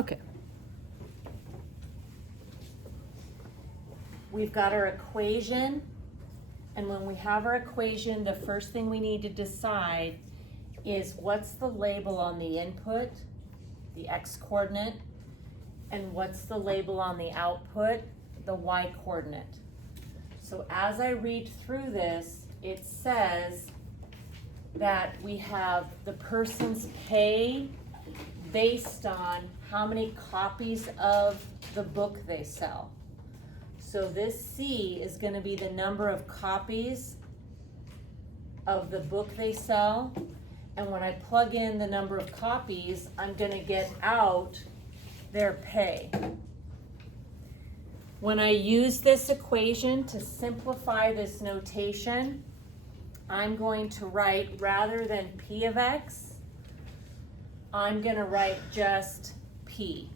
Okay. We've got our equation, and when we have our equation, the first thing we need to decide is what's the label on the input, the x coordinate, and what's the label on the output, the y coordinate. So as I read through this, it says that we have the person's pay based on how many copies of the book they sell. So this C is going to be the number of copies of the book they sell. And when I plug in the number of copies, I'm going to get out their pay. When I use this equation to simplify this notation, I'm going to write, rather than P of X, I'm going to write just P.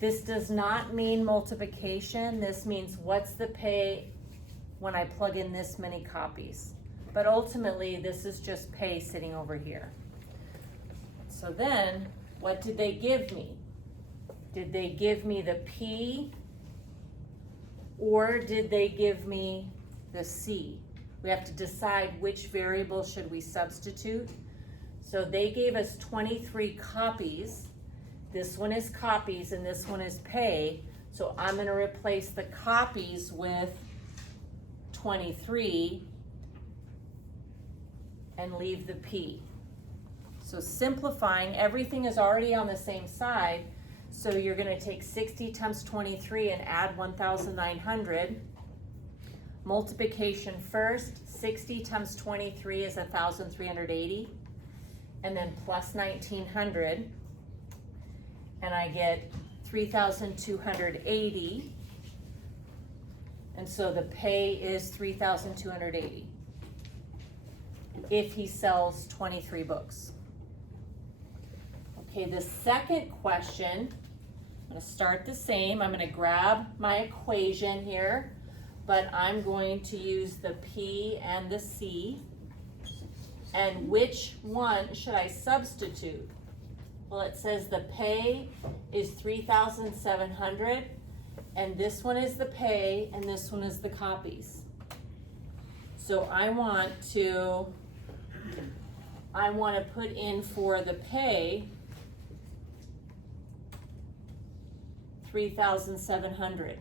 This does not mean multiplication. This means what's the pay when I plug in this many copies. But ultimately, this is just pay sitting over here. So then, what did they give me? Did they give me the P, or did they give me the C? We have to decide which variable should we substitute. So they gave us 23 copies. This one is copies and this one is pay. So I'm going to replace the copies with 23 and leave the P. So simplifying, everything is already on the same side. So you're going to take 60 times 23 and add 1,900. Multiplication first, 60 times 23 is 1,380. And then plus 1,900. And I get 3,280. And so the pay is 3,280 if he sells 23 books. Okay, the second question, I'm going to start the same. I'm going to grab my equation here, but I'm going to use the P and the C. And which one should I substitute? Well, it says the pay is 3,700, and this one is the pay, and this one is the copies. So I want to put in for the pay 3,700.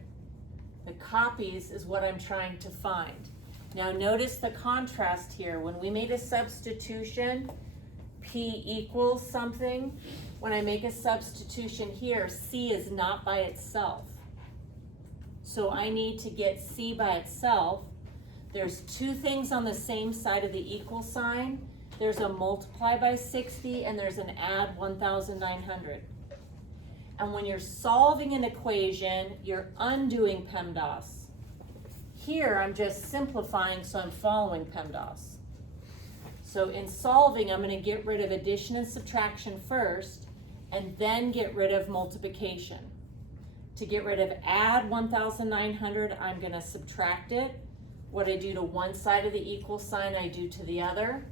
The copies is what I'm trying to find. Now notice the contrast here. When we made a substitution, P equals something. When I make a substitution here, C is not by itself. So I need to get C by itself. There's two things on the same side of the equal sign. There's a multiply by 60 and there's an add 1,900. And when you're solving an equation, you're undoing PEMDAS. Here I'm just simplifying, so I'm following PEMDAS. So in solving, I'm going to get rid of addition and subtraction first, and then get rid of multiplication. To get rid of add 1,900, I'm going to subtract it. What I do to one side of the equal sign, I do to the other.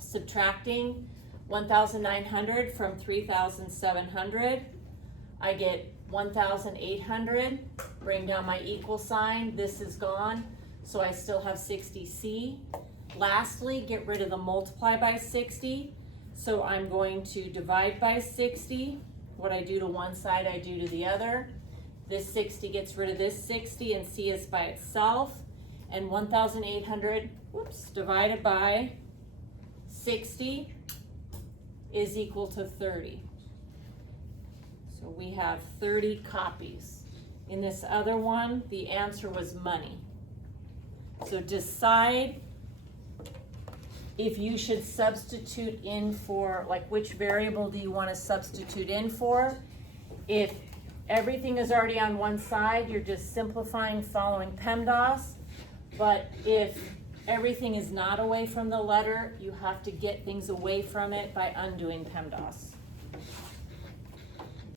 Subtracting 1,900 from 3,700, I get 1,800. Bring down my equal sign. This is gone, so I still have 60C. Lastly, get rid of the multiply by 60. So I'm going to divide by 60. What I do to one side, I do to the other. This 60 gets rid of this 60, and C is by itself. And 1,800, divided by 60 is equal to 30. So we have 30 copies. In this other one, the answer was money. So decide if you should substitute in for, like, which variable do you want to substitute in for? If everything is already on one side, you're just simplifying following PEMDAS. But if everything is not away from the letter, you have to get things away from it by undoing PEMDAS.